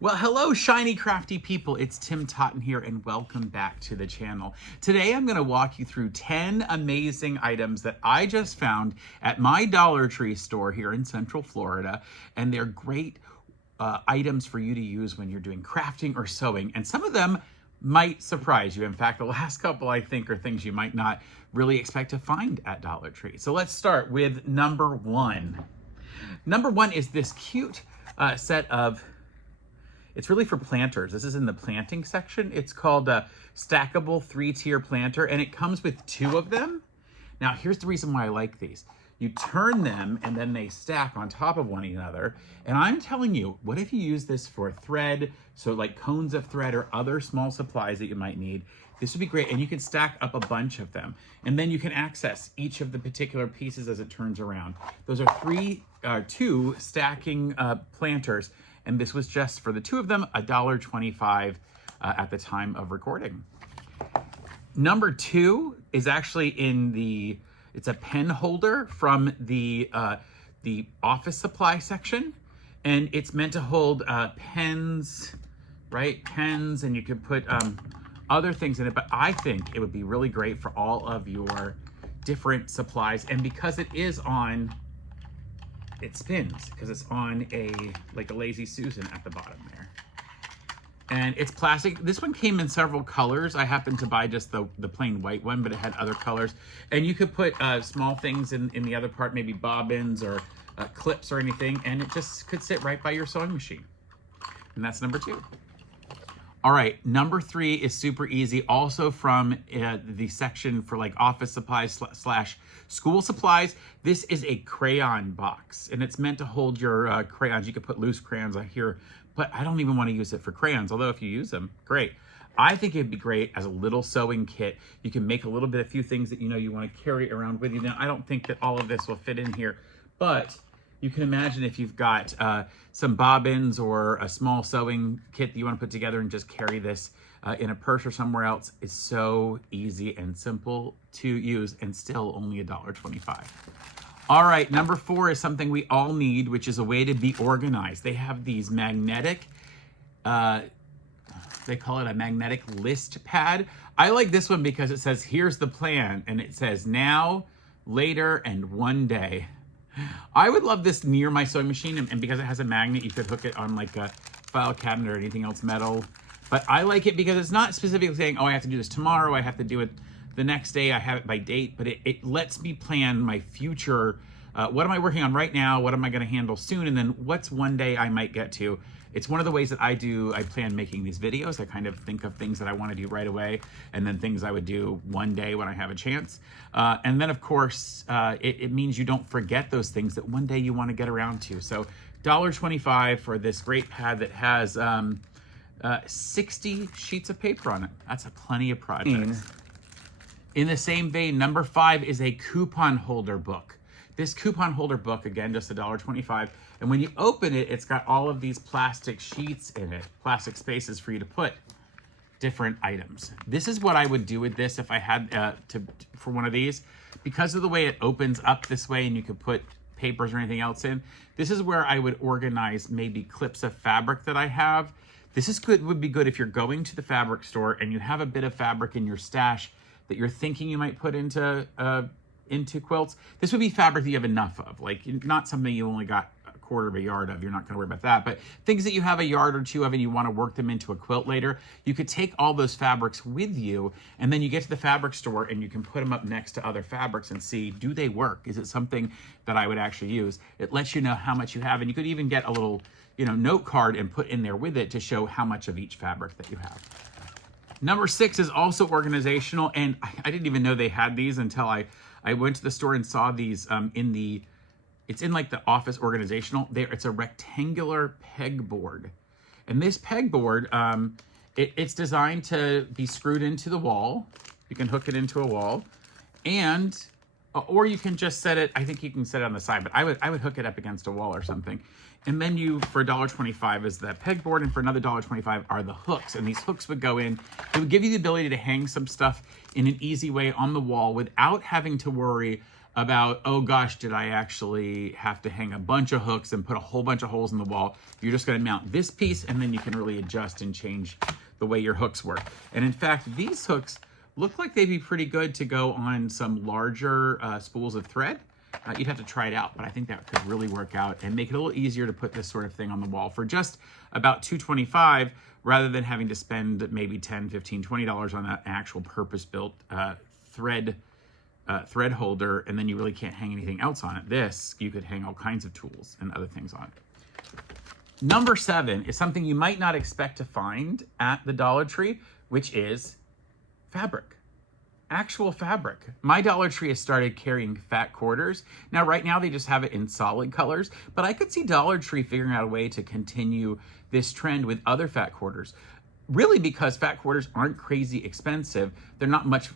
Well, hello, Shiny Crafty People. It's Tim Totten here, and welcome back to the channel. Today, I'm going to walk you through 10 amazing items that I just found at my Dollar Tree store here in Central Florida, and they're great items for you to use when you're doing crafting or sewing, and some of them might surprise you. In fact, the last couple, I think, are things you might not really expect to find at Dollar Tree. So let's start with number one. Number one is this cute set of, it's really for planters. This is in the planting section. It's called a stackable 3-tier planter, and it comes with 2 of them. Now, here's the reason why I like these. You turn them, and then they stack on top of one another. And I'm telling you, what if you use this for thread, so like cones of thread or other small supplies that you might need? This would be great, and you can stack up a bunch of them. And then you can access each of the particular pieces as it turns around. Those are 2 stacking planters, and this was just, for the 2 of them, $1.25 at the time of recording. Number 2 is actually in the, it's a pen holder from the office supply section, and it's meant to hold pens, right? Pens, and you could put other things in it, but I think it would be really great for all of your different supplies. And because it is on, it spins, because it's on like a Lazy Susan at the bottom there. And it's plastic. This one came in several colors. I happened to buy just the plain white one, but it had other colors. And you could put small things in the other part, maybe bobbins or clips or anything, and it just could sit right by your sewing machine. And that's number 2. All right, number 3 is super easy, also from the section for like office supplies slash school supplies. This is a crayon box, and it's meant to hold your crayons. You could put loose crayons out here, but I don't even want to use it for crayons, although if you use them, great. I think it'd be great as a little sewing kit. You can make a few things that you know you want to carry around with you. Now, I don't think that all of this will fit in here, but you can imagine if you've got some bobbins or a small sewing kit that you want to put together and just carry this in a purse or somewhere else. It's so easy and simple to use, and still only $1.25. All right, number 4 is something we all need, which is a way to be organized. They have these magnetic, they call it a magnetic list pad. I like this one because it says, here's the plan, and it says now, later, and one day. I would love this near my sewing machine, and because it has a magnet, you could hook it on like a file cabinet or anything else metal. But I like it because it's not specifically saying, oh, I have to do this tomorrow, I have to do it the next day, I have it by date, but it lets me plan my future. What am I working on right now? What am I going to handle soon? And then what's one day I might get to? It's one of the ways that I plan making these videos. I kind of think of things that I want to do right away, and then things I would do one day when I have a chance. And then, of course, it means you don't forget those things that one day you want to get around to. So $1.25 for this great pad that has 60 sheets of paper on it. That's plenty of projects. In the same vein, number 5 is a coupon holder book. This coupon holder book, again, just $1.25. And when you open it, it's got all of these plastic sheets in it, plastic spaces for you to put different items. This is what I would do with this if I had for one of these. Because of the way it opens up this way and you could put papers or anything else in, this is where I would organize maybe clips of fabric that I have. This is good, would be good if you're going to the fabric store and you have a bit of fabric in your stash that you're thinking you might put into quilts. This would be fabric that you have enough of, like not something you only got a quarter of a yard of. You're not going to worry about that, but things that you have a yard or 2 of and you want to work them into a quilt later, you could take all those fabrics with you, and then you get to the fabric store and you can put them up next to other fabrics and see, do they work? Is it something that I would actually use? It lets you know how much you have, and you could even get a little, note card and put in there with it to show how much of each fabric that you have. Number 6 is also organizational, and I didn't even know they had these until I went to the store and saw these it's in like the office organizational. It's a rectangular pegboard. And this pegboard, it's designed to be screwed into the wall. You can hook it into a wall, and or you can just set it, I think you can set it on the side, but I would hook it up against a wall or something. And then for $1.25 is the pegboard, and for another $1.25 are the hooks. And these hooks would go in. It would give you the ability to hang some stuff in an easy way on the wall without having to worry about, oh gosh, did I actually have to hang a bunch of hooks and put a whole bunch of holes in the wall. You're just going to mount this piece, and then you can really adjust and change the way your hooks work. And in fact, these hooks look like they'd be pretty good to go on some larger spools of thread. You'd have to try it out, but I think that could really work out and make it a little easier to put this sort of thing on the wall for just about $2.25 rather than having to spend maybe $10, $15, $20 on an actual purpose-built thread holder, and then you really can't hang anything else on it. This, you could hang all kinds of tools and other things on it. Number 7 is something you might not expect to find at the Dollar Tree, which is fabric. Actual fabric. My Dollar Tree has started carrying fat quarters. Now, right now, they just have it in solid colors, but I could see Dollar Tree figuring out a way to continue this trend with other fat quarters. Really, because fat quarters aren't crazy expensive. They're not much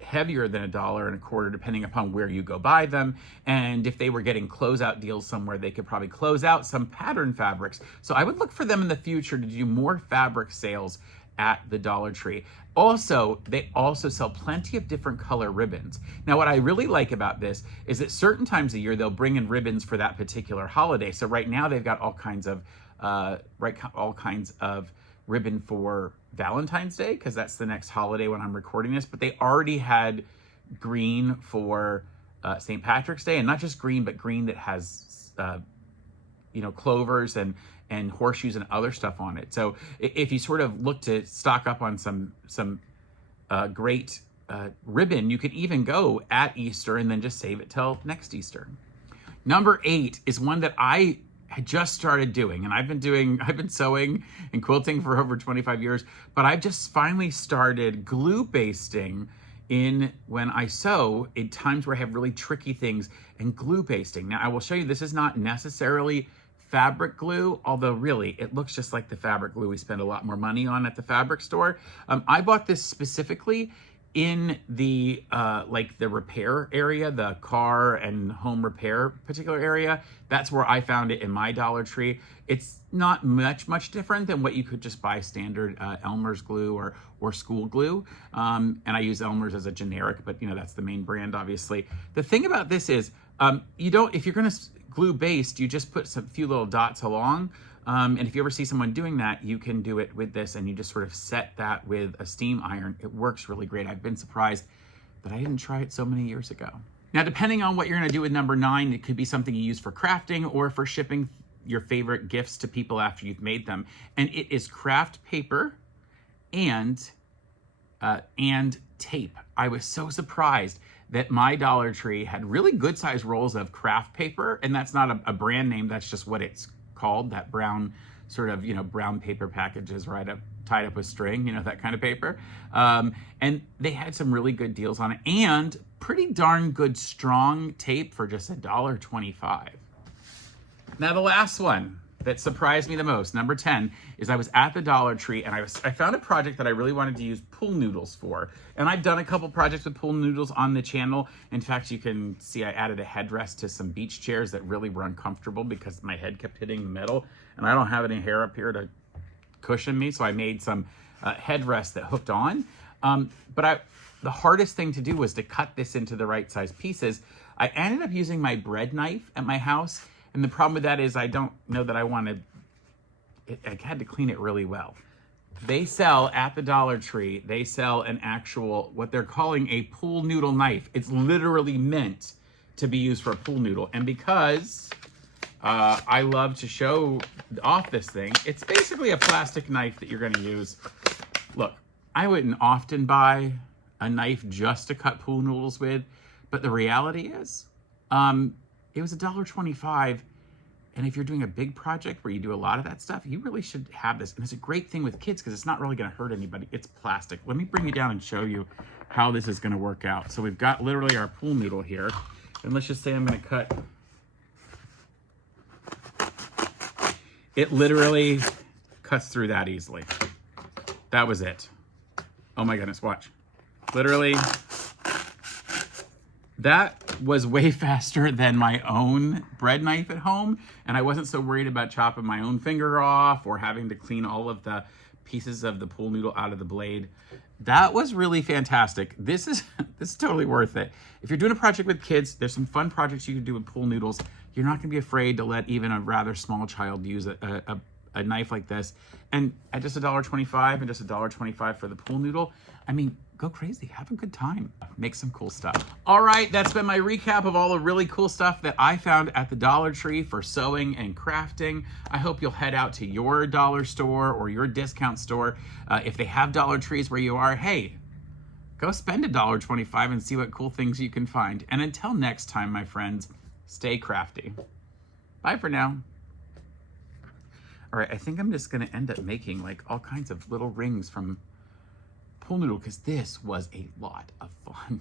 heavier than $1.25, depending upon where you go buy them. And if they were getting closeout deals somewhere, they could probably close out some pattern fabrics. So I would look for them in the future to do more fabric sales at the Dollar Tree. Also, they also sell plenty of different color ribbons. Now, what I really like about this is that certain times a year, they'll bring in ribbons for that particular holiday. So right now they've got all kinds of ribbon for Valentine's Day, because that's the next holiday when I'm recording this, but they already had green for St. Patrick's Day, and not just green, but green that has clovers and horseshoes and other stuff on it. So if you sort of look to stock up on some great ribbon, you could even go at Easter and then just save it till next Easter. Number 8 is one that I just started doing, and I've been sewing and quilting for over 25 years, but I've just finally started glue basting when I sew in times where I have really tricky things, and glue basting. Now, I will show you, this is not necessarily fabric glue, although really it looks just like the fabric glue we spend a lot more money on at the fabric store. I bought this specifically in the the repair area, the car and home repair particular area. That's where I found it in my Dollar Tree. It's not much different than what you could just buy standard Elmer's glue or school glue. And I use Elmer's as a generic, but that's the main brand, obviously. The thing about this is, if you're gonna glue based, you just put some few little dots along. And if you ever see someone doing that, you can do it with this, and you just sort of set that with a steam iron. It works really great. I've been surprised that I didn't try it so many years ago. Now, depending on what you're gonna do with number 9, it could be something you use for crafting or for shipping your favorite gifts to people after you've made them. And it is craft paper and tape. I was so surprised that my Dollar Tree had really good sized rolls of craft paper, and that's not a brand name, that's just what it's called, that brown sort of, brown paper packages tied up with string, that kind of paper. And they had some really good deals on it, and pretty darn good strong tape for just $1.25. Now, the last one that surprised me the most, number 10, is I was at the Dollar Tree and I found a project that I really wanted to use pool noodles for. And I've done a couple projects with pool noodles on the channel. In fact, you can see I added a headrest to some beach chairs that really were uncomfortable because my head kept hitting the metal, and I don't have any hair up here to cushion me, so I made some headrests that hooked on. But the hardest thing to do was to cut this into the right size pieces. I ended up using my bread knife at my house, and the problem with that is I don't know that I wanted it. I had to clean it really well. They sell at the Dollar Tree, they sell an actual, what they're calling a pool noodle knife. It's literally meant to be used for a pool noodle. And because I love to show off this thing, it's basically a plastic knife that you're gonna use. Look, I wouldn't often buy a knife just to cut pool noodles with, but the reality is, it was $1.25, and if you're doing a big project where you do a lot of that stuff, you really should have this. And it's a great thing with kids because it's not really going to hurt anybody. It's plastic. Let me bring you down and show you how this is going to work out. So we've got literally our pool noodle here, and let's just say I'm going to cut. It literally cuts through that easily. That was it. Oh my goodness, watch. Literally that was way faster than my own bread knife at home, and I wasn't so worried about chopping my own finger off or having to clean all of the pieces of the pool noodle out of the blade. That was really fantastic. This is totally worth it. If you're doing a project with kids, there's some fun projects you can do with pool noodles. You're not gonna be afraid to let even a rather small child use a knife like this. And at just $1.25 and just $1.25 for the pool noodle, I mean, go crazy, have a good time, make some cool stuff. All right, that's been my recap of all the really cool stuff that I found at the Dollar Tree for sewing and crafting. I hope you'll head out to your dollar store or your discount store. If they have Dollar Trees where you are, hey, go spend $1.25 and see what cool things you can find. And until next time, my friends, stay crafty. Bye for now. All right, I think I'm just gonna end up making like all kinds of little rings from pool noodle because this was a lot of fun.